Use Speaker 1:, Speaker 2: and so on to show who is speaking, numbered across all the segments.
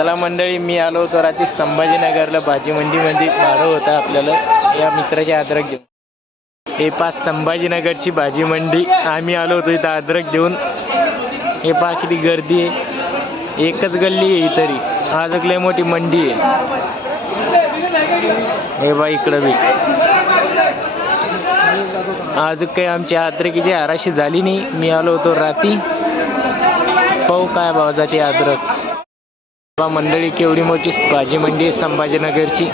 Speaker 1: चला मंडळी मी आलो होतो रात्री संभाजीनगरला. भाजी मंडीमध्ये भाडं होतं आपल्याला. या मित्राचे अद्रक घेऊन. हे पाच संभाजीनगरची भाजी मंडी आम्ही आलो होतो इथं अद्रक घेऊन. हे पहा किती गर्दी आहे. एकच गल्ली आहे ही तरी आज लय मोठी मंडी आहे. हे बा इकडं बी. आज काही आमची अद्रकीची आराशी झाली नाही. मी आलो होतो राती पाहू काय भाव जाते अद्रक. मंडळी केवढी मोठी भाजी मंडी आहे संभाजीनगरची.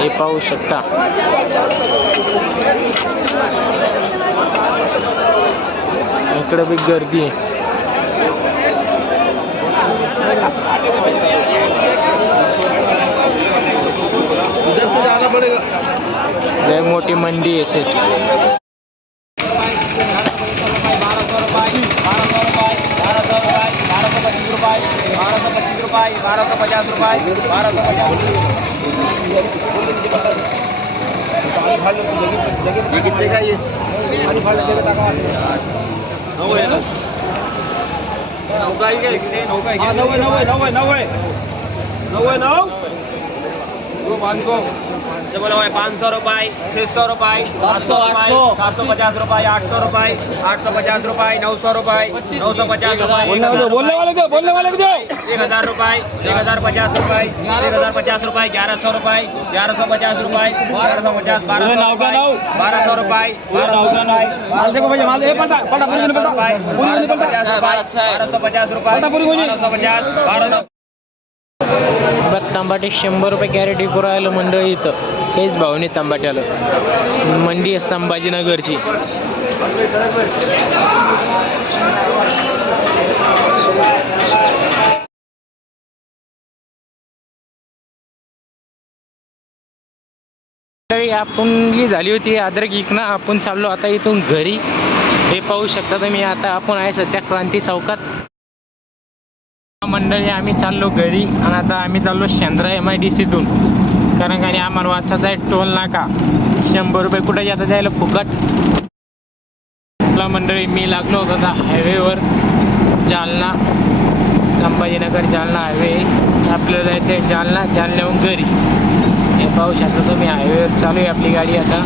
Speaker 1: हे पाहू शकता. इकडं बी गर्दी आहे.
Speaker 2: इधर से जाना पड़ेगा
Speaker 1: लय मोठी मंडी आहे सेट
Speaker 2: ये कितने का ये नौका ही नौका
Speaker 3: नव्वद नव्वद नऊ?
Speaker 2: पाँच सौ
Speaker 3: वाई पाँच सौ रुपये छः सौ रुपये सात सौ रुपये सात सौ पचास रुपये आठ सौ रुपये आठ सौ पचास रुपये नौ सौ रुपये नौ सौ पचास रुपये
Speaker 2: बोलने वाले दो बोलने वाले दो
Speaker 3: एक हज़ार रुपये एक हज़ार पचास रुपये एक हज़ार पचास रुपये ग्यारह सौ रुपये ग्यारह सौ पचास रुपये ग्यारह सौ पचास बारह सौ बारह सौ रुपये बारह सौ रुपये बारह सौ पचास रुपये बारह सौ पचास बारह सौ
Speaker 1: तांबाटे शंभर रुपये कॅरेट विकू राहिलं मंडळी इथं. हेच भावने तांबाट्याला. मंडी आहे संभाजीनगरची. आपण जी झाली होती अद्रक इकणं आपण चाललो आता इथून घरी. हे पाहू शकता तुम्ही आता आपण आहे सध्या क्रांती चौकात. मंडळी आम्ही चाललो घरी आणि आता आम्ही चाललो शेंद्रा एम आय डी सीतून कारण का आम्हाला वाचायचा आहे टोल नाका. शंभर रुपये कुठे जाता जायला? फुकट. मंडळी मी लागलो होतो आता हायवेवर जालना. संभाजीनगर जालना हायवे आपल्याला जायचं आहे जालना जालन्याहून घरी. हे पाहू शकता तुम्ही हायवेवर चालू आहे आपली गाडी आता.